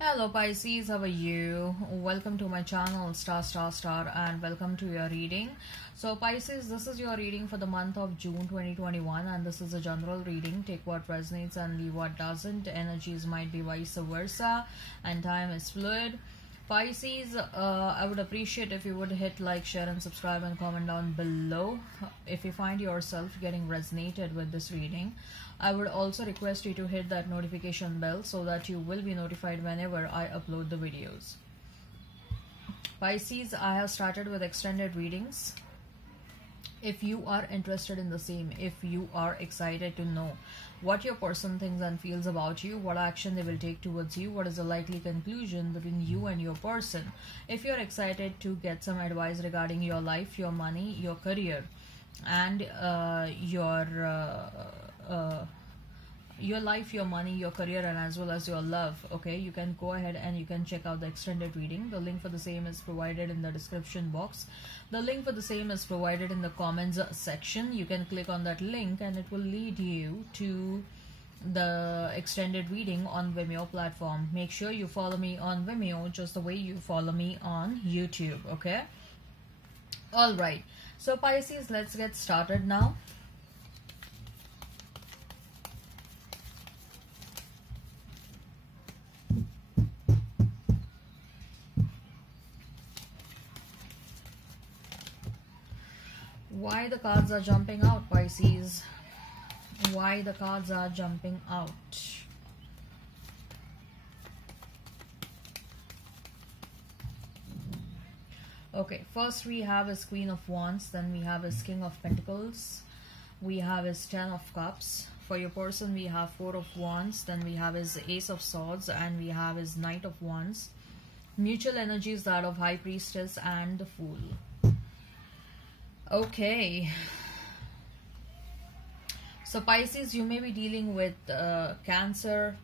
Hello Pisces, how are you? Welcome to my channel Star and welcome to your reading. So Pisces, this is your reading for the month of June 2021 and this is a general reading. Take what resonates and leave what doesn't. Energies might be vice versa and time is fluid. Pisces, I would appreciate if you would hit like, share and subscribe and comment down below if you find yourself getting resonated with this reading. I would also request you to hit that notification bell so that you will be notified whenever I upload the videos. Pisces, I have started with extended readings. If you are interested in the same, if you are excited to know what your person thinks and feels about you, what action they will take towards you, what is the likely conclusion between you and your person, if you're excited to get some advice regarding your life, your money, your career, and your life, your money, your career, and as well as your love, okay, you can go ahead and you can check out the extended reading. The link for the same is provided in the description box. The link for the same is provided in the comments section. You can click on that link and it will lead you to the extended reading on Vimeo platform. Make sure you follow me on Vimeo just the way you follow me on YouTube, okay? All right, so Pisces, let's get started now. Why the cards are jumping out, Pisces? Why the cards are jumping out? Okay, first we have his Queen of Wands, then we have his King of Pentacles, we have his Ten of Cups. For your person, we have Four of Wands, then we have his Ace of Swords, and we have his Knight of Wands. Mutual energies, that of High Priestess and the Fool. Okay, so Pisces, you may be dealing with Cancer.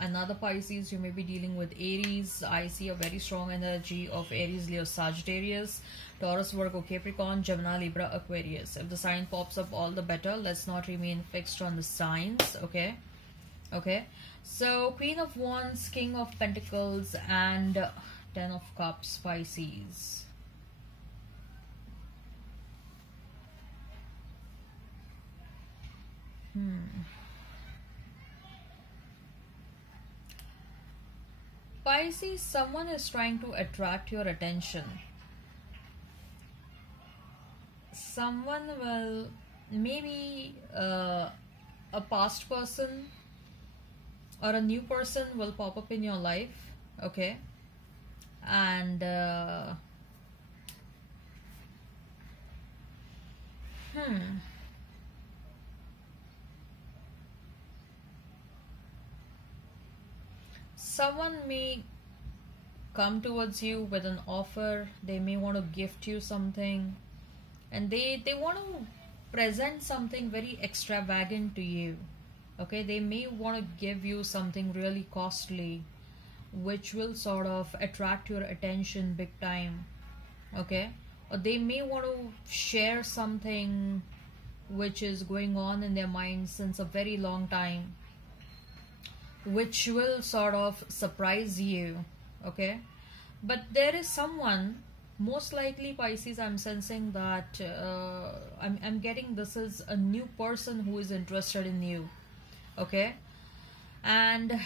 Another Pisces, you may be dealing with Aries. I see a very strong energy of Aries, Leo, Sagittarius, Taurus, Virgo, Capricorn, Gemini, Libra, Aquarius. If the sign pops up, all the better. Let's not remain fixed on the signs, okay? Okay, so Queen of Wands, King of Pentacles, and Ten of Cups, Pisces. Pisces, someone is trying to attract your attention. Someone will, maybe a past person or a new person will pop up in your life, okay? And someone may come towards you with an offer. They may want to gift you something, and they want to present something very extravagant to you, okay? They may want to give you something really costly which will sort of attract your attention big time, okay? Or they may want to share something which is going on in their mind since a very long time, which will sort of surprise you, okay? But there is someone, most likely Pisces, I'm sensing that I'm getting this is a new person who is interested in you, okay? And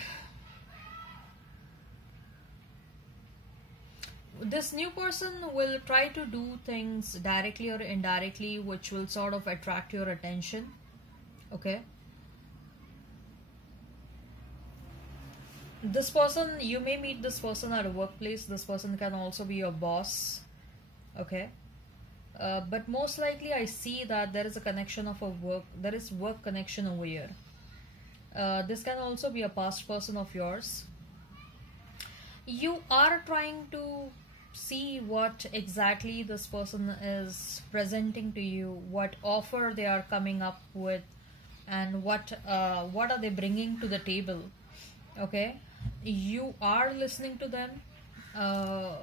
this new person will try to do things directly or indirectly which will sort of attract your attention, okay? This person, you may meet this person at a workplace. This person can also be your boss, okay? But most likely I see that there is a connection of a work, there is work connection over here. This can also be a past person of yours. You are trying to see what exactly this person is presenting to you, what offer they are coming up with, and what are they bringing to the table, okay? You are listening to them. I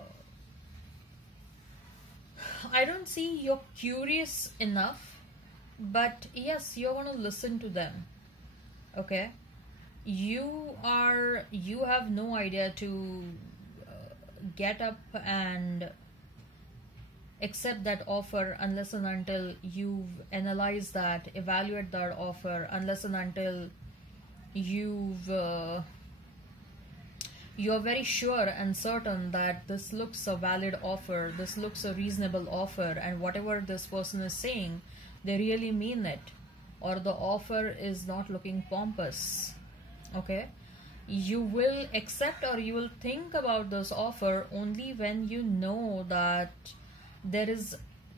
don't see you're curious enough, but yes, you're going to listen to them, okay? you have no idea to get up and accept that offer unless and until you've analyzed that, evaluate that offer, unless and until you've you're very sure and certain that this looks a valid offer, this looks a reasonable offer, and whatever this person is saying, they really mean it, or the offer is not looking pompous. Okay, you will accept or you will think about this offer only when you know that there is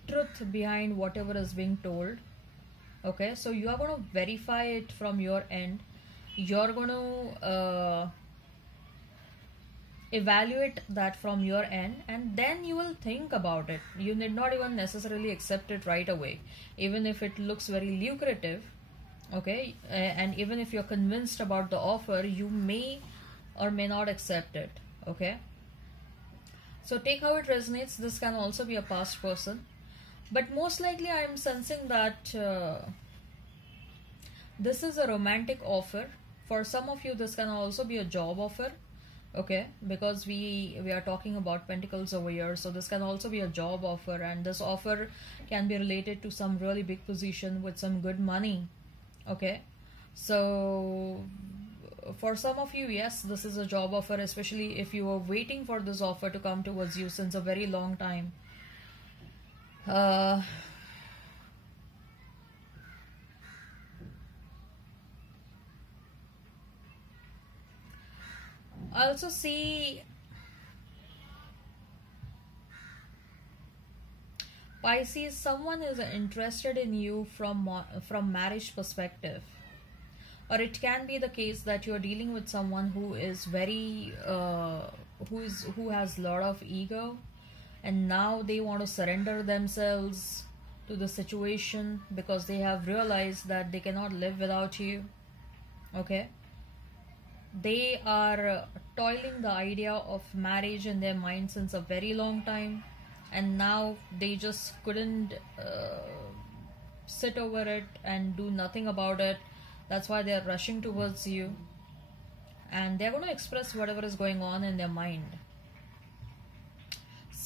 truth behind whatever is being told. Okay, so you are going to verify it from your end. You're going to evaluate that from your end, and then you will think about it. You need not even necessarily accept it right away, even if it looks very lucrative. Okay, and even if you're convinced about the offer, you may or may not accept it. Okay, so take how it resonates. This can also be a past person, but most likely I am sensing that this is a romantic offer. For some of you, this can also be a job offer. Okay, because we are talking about pentacles over here, so this can also be a job offer, and this offer can be related to some really big position with some good money. Okay, so for some of you, yes, this is a job offer, especially if you were waiting for this offer to come towards you since a very long time. I also see Pisces, someone is interested in you from marriage perspective, or it can be the case that you are dealing with someone who is very who has a lot of ego, and now they want to surrender themselves to the situation because they have realized that they cannot live without you. Okay, they are toiling the idea of marriage in their mind since a very long time, and now they just couldn't sit over it and do nothing about it. That's why they're rushing towards you, and they're going to express whatever is going on in their mind.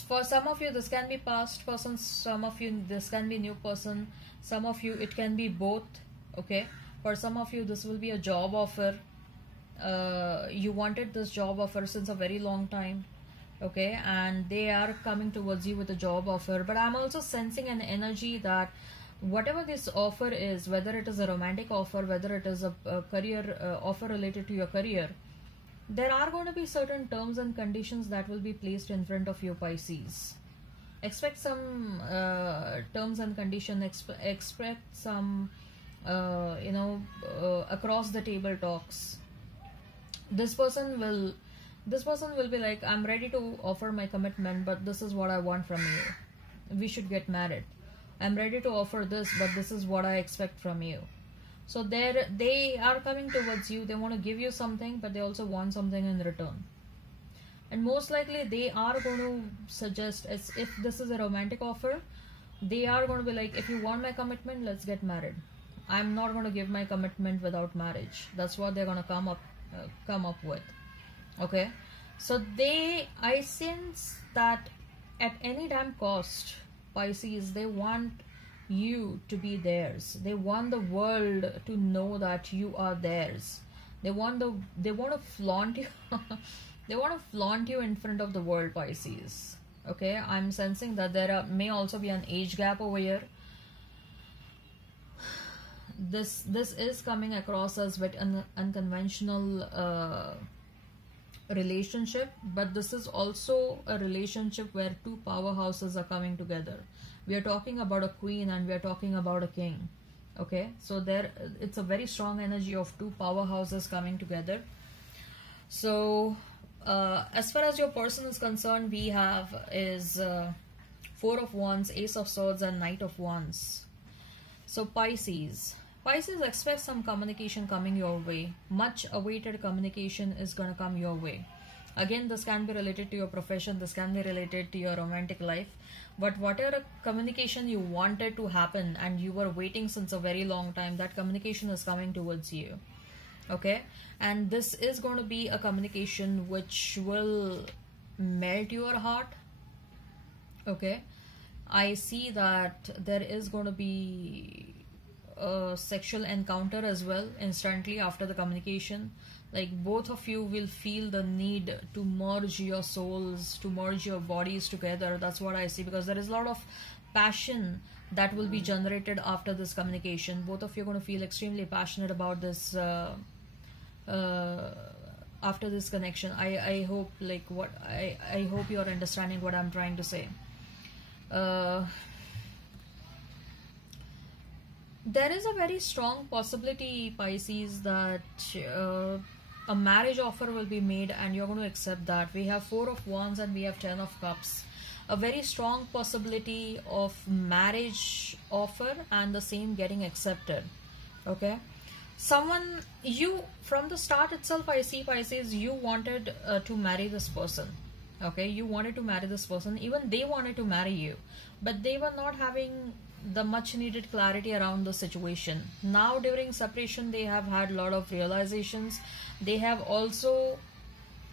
For some of you, this can be past person, some of you, this can be new person, some of you, it can be both. Okay, for some of you, this will be a job offer. You wanted this job offer since a very long time. Okay, and they are coming towards you with a job offer, but I'm also sensing an energy that whatever this offer is, whether it is a romantic offer, whether it is a career offer related to your career, there are going to be certain terms and conditions that will be placed in front of you, Pisces. Expect some terms and conditions, expect some across the table talks. This person will be like, I'm ready to offer my commitment, but this is what I want from you. We should get married. I'm ready to offer this, but this is what I expect from you. So they are coming towards you. They want to give you something, but they also want something in return. And most likely they are going to suggest, as if this is a romantic offer, they are going to be like, if you want my commitment, let's get married. I'm not going to give my commitment without marriage. That's what they're going to come up with. Okay, so I sense that at any damn cost, Pisces, they want you to be theirs. They want the world to know that you are theirs. They want to flaunt you. They want to flaunt you in front of the world, Pisces. Okay, I'm sensing that there may also be an age gap over here. This is coming across as with an unconventional relationship, but this is also a relationship where two powerhouses are coming together. We are talking about a queen and we are talking about a king. Okay, so it's a very strong energy of two powerhouses coming together. So as far as your person is concerned, we have is Four of Wands, Ace of Swords, and Knight of Wands. So Pisces expect some communication coming your way. Much awaited communication is going to come your way. Again, this can be related to your profession, this can be related to your romantic life, but whatever communication you wanted to happen and you were waiting since a very long time, that communication is coming towards you. Okay, and this is going to be a communication which will melt your heart. Okay, I see that there is going to be a sexual encounter as well instantly after the communication. Like both of you will feel the need to merge your souls, to merge your bodies together. That's what I see, because there is a lot of passion that will be generated after this communication. Both of you are going to feel extremely passionate about this uh, after this connection. I hope like what I hope you're understanding what I'm trying to say. uh, there is a very strong possibility, Pisces, that a marriage offer will be made and you're going to accept that. We have Four of Wands and we have Ten of Cups. A very strong possibility of marriage offer and the same getting accepted. Okay, someone, you from the start itself, I see, Pisces, you wanted to marry this person. Okay, you wanted to marry this person, even they wanted to marry you, but they were not having the much needed clarity around the situation. Now during separation they have had a lot of realizations. They have also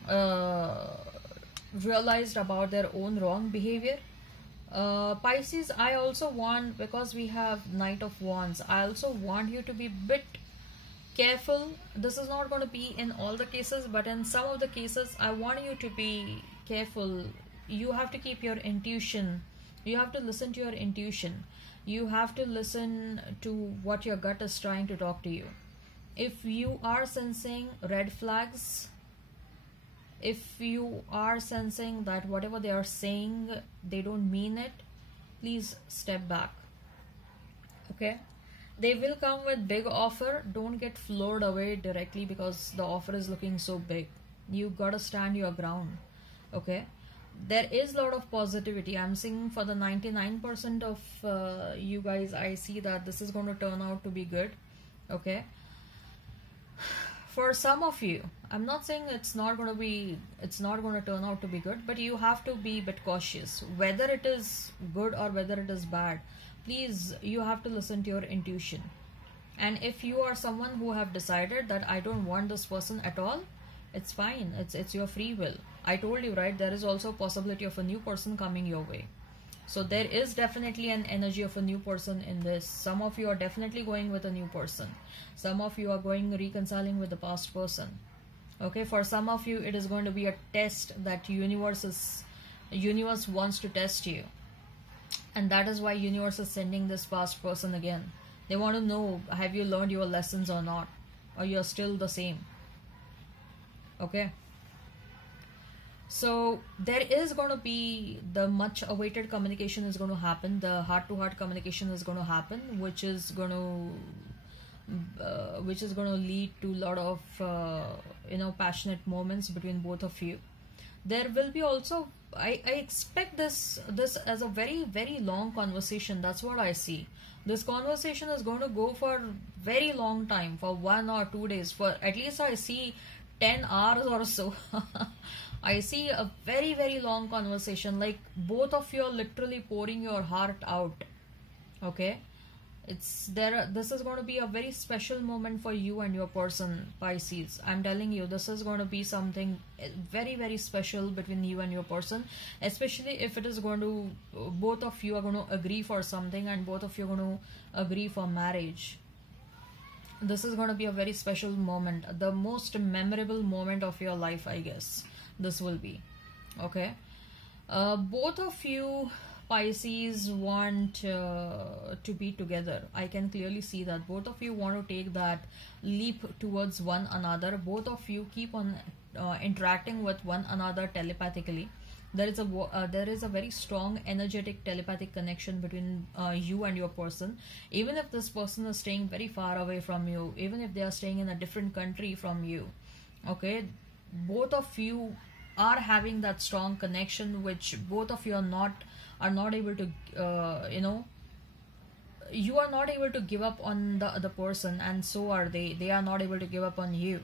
uh, realized about their own wrong behavior. Pisces, I also want, because we have Knight of Wands, I also want you to be bit careful. This is not going to be in all the cases, but in some of the cases I want you to be careful. You have to keep your intuition. You have to listen to your intuition. You have to listen to what your gut is trying to talk to you. If you are sensing red flags, if you are sensing that whatever they are saying, they don't mean it, please step back. Okay, they will come with big offer. Don't get floored away directly because the offer is looking so big. You gotta stand your ground. Okay, there is a lot of positivity. I'm seeing for the 99% of you guys, I see that this is going to turn out to be good. Okay, for some of you, I'm not saying it's not going to turn out to be good, but you have to be a bit cautious whether it is good or whether it is bad. Please, you have to listen to your intuition. And if you are someone who have decided that I don't want this person at all, it's fine. It's your free will. I told you, right? There is also a possibility of a new person coming your way. So there is definitely an energy of a new person in this. Some of you are definitely going with a new person. Some of you are going reconciling with the past person. Okay, for some of you it is going to be a test that universe wants to test you. And that is why universe is sending this past person again. They want to know, have you learned your lessons or not? Or you're still the same? Okay. So there is going to be the much awaited communication is going to happen. The heart to heart communication is going to happen, which is going to lead to a lot of passionate moments between both of you. There will be also, I expect this as a very, very long conversation. That's what I see. This conversation is going to go for very long time, for 1 or 2 days, for at least I see 10 hours or so. I see a very, very long conversation. Like both of you are literally pouring your heart out. Okay, this is going to be a very special moment for you and your person, Pisces. I'm telling you, this is going to be something very, very special between you and your person, especially if it is going to, both of you are going to agree for something and both of you are going to agree for marriage. This is going to be a very special moment, the most memorable moment of your life, I guess this will be. Okay, both of you, Pisces, want to be together. I can clearly see that both of you want to take that leap towards one another. Both of you keep on interacting with one another telepathically. There is a very strong energetic telepathic connection between you and your person. Even if this person is staying very far away from you, even if they are staying in a different country from you, okay, both of you are having that strong connection, which both of you are not able to you are not able to give up on the other person, and so are they are not able to give up on you.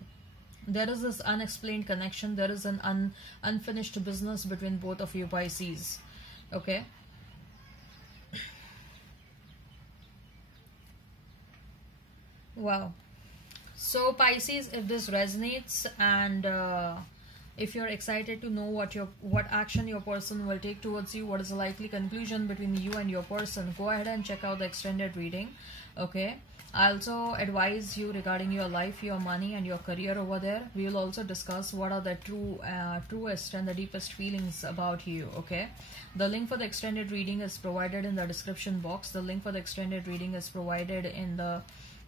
There is this unexplained connection. There is an unfinished business between both of you, Pisces. Okay, wow. So Pisces, if this resonates, and if you're excited to know what action your person will take towards you, what is the likely conclusion between you and your person, go ahead and check out the extended reading. Okay, I also advise you regarding your life, your money, and your career over there. We will also discuss what are the truest and the deepest feelings about you. Okay, the link for the extended reading is provided in the description box. The link for the extended reading is provided in the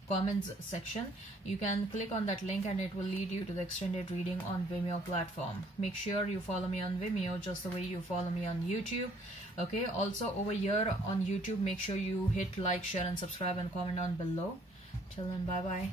comments section. You can click on that link and it will lead you to the extended reading on Vimeo platform. Make sure you follow me on Vimeo just the way you follow me on YouTube. Okay, also over here on YouTube, make sure you hit like, share and subscribe and comment down below. Till then, bye bye.